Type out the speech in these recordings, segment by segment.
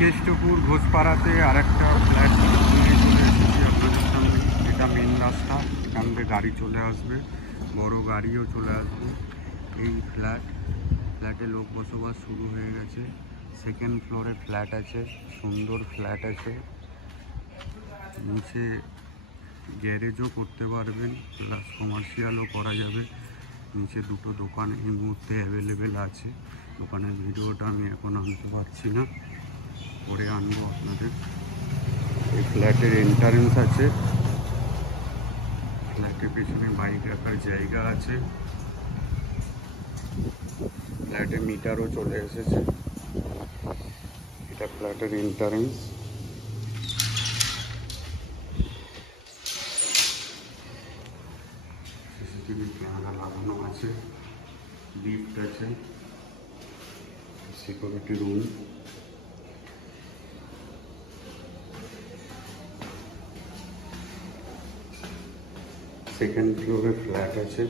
কেষ্টপুর ঘোষপাড়াতে আরেকটা ফ্ল্যাট নিয়ে চলে এসেছি আপনাদের সামনে। এটা মেন রাস্তা, এখান থেকে গাড়ি চলে আসবে, বড় গাড়িও চলে আসবে। এই ফ্ল্যাটে লোক বসবাস শুরু হয়ে গেছে। সেকেন্ড ফ্লোরে ফ্ল্যাট আছে, সুন্দর ফ্ল্যাট আছে। নিচে গ্যারেজও করতে পারবেন, প্লাস কমার্শিয়ালও করা যাবে। নিচে দুটো দোকান এই মুহূর্তে অ্যাভেলেবেল আছে। দোকানের ভিডিওটা আমি এখন আনতে পারছি না, পরে আনবো আপনাদের। এই ফ্ল্যাটের এন্ট্রান্স আছে, ফ্ল্যাটের পেছনে বাইক রাখার জায়গা আছে, ফ্ল্যাটের মিটারও চলে এসেছে। এটা ফ্ল্যাটের এন্ট্রান্স। সিসিটিভি ক্যামেরা লাগানো আছে, লিফট আছে, সিকিউরিটি রুম। সেকেন্ড ফ্লোরে ফ্ল্যাট আছে,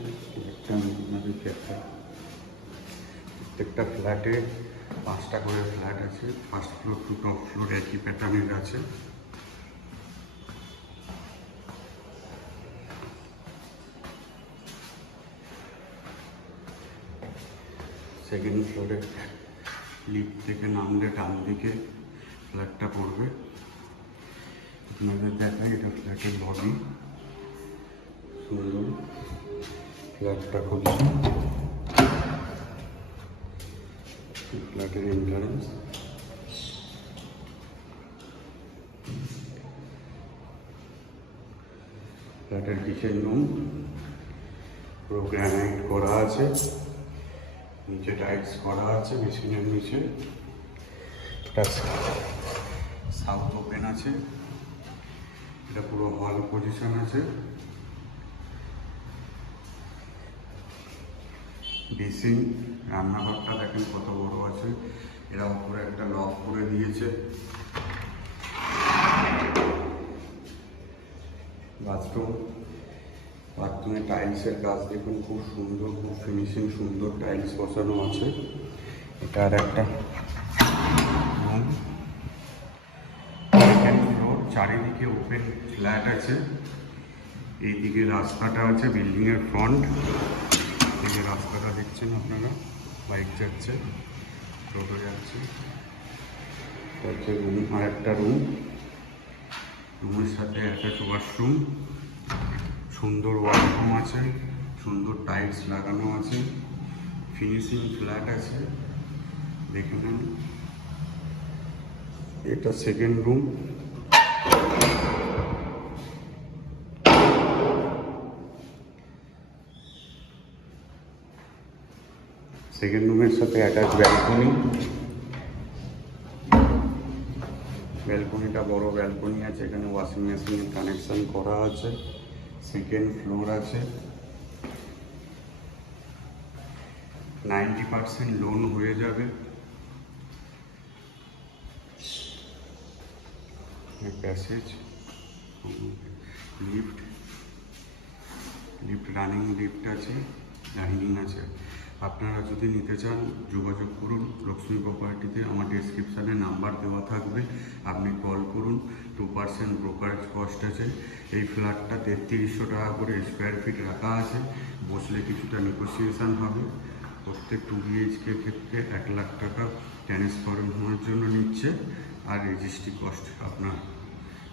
প্রত্যেকটা ফ্ল্যাটে 5টা করে ফ্ল্যাট আছে। First floor to top floor একই প্যাটার্নের আছে। সেকেন্ড ফ্লোরে লিফট থেকে নামলে ডান দিকে ফ্ল্যাটটা পড়বে। আপনাদের দেখাই, এটা ফ্ল্যাটের লবি, সুন্দর ফ্ল্যাটটা খুলছে। ফ্ল্যাটের এন্ট্রান্স, ফ্ল্যাটের কিচেন রুম পুরো গ্রানাইট করা আছে, নিচে টাইলস করা আছে মেশিনের নিচে। সাউথ ওপেন আছে, এটা পুরো হল পজিশন আছে। বেসিন, রান্নাঘরটা দেখেন কত বড় আছে। এরা উপরে একটা লক করে দিয়েছে। বাথরুমে টাইলসের কাজ দেখুন, খুব সুন্দর, খুব ফিনিশিং, সুন্দর টাইলস বসানো আছে। এটা আর একটা রুম, সেকেন্ড ফ্লোর, চারিদিকে ওপেন ফ্ল্যাট আছে। এইদিকে রাস্তাটা আছে, বিল্ডিংয়ের ফ্রন্ট। এই যে রাস্তাটা দেখছেন আপনারা, বাইক যাচ্ছে, টোটো যাচ্ছে। হচ্ছে রুম, আর একটা রুমের সাথে অ্যাটাচ ওয়াশরুম, সুন্দর ওয়াশরুম আছে, সুন্দর টাইলস লাগানো আছে, ফিনিশিং ফ্ল্যাট আছে, দেখে নেন। এটা সেকেন্ড রুম। সেকেন্ড রুমের সাথে অ্যাটাচ ব্যালকনিটা বড় ব্যালকনি আছে, এখানে ওয়াশিং মেশিনের কানেকশন করা আছে। সেকেন্ড ফ্লোর আছে, 90% লোন হয়ে যাবে। প্যাসেজ, লিফট রানিং লিফট আছে, ডাইনিং আছে। আপনারা যদি নিতে চান যোগাযোগ করুন লক্ষ্মী প্রপার্টিতে, আমার ডেসক্রিপশানে নাম্বার দেওয়া থাকবে, আপনি কল করুন। 2% ব্রোকারেজ কস্ট আছে। এই ফ্ল্যাটটা 3300 টাকা করে স্কোয়ার ফিট রাখা আছে, বসলে কিছুটা নেগোসিয়েশান হবে। প্রত্যেক 2 BHK ক্ষেত্রে 1 লাখ টাকা ট্রান্সফারের জন্য নিচ্ছে, আর রেজিস্ট্রি কস্ট আপনার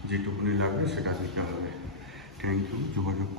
যেটুকুনি লাগবে সেটা দিতে হবে। থ্যাংক ইউ, যোগাযোগ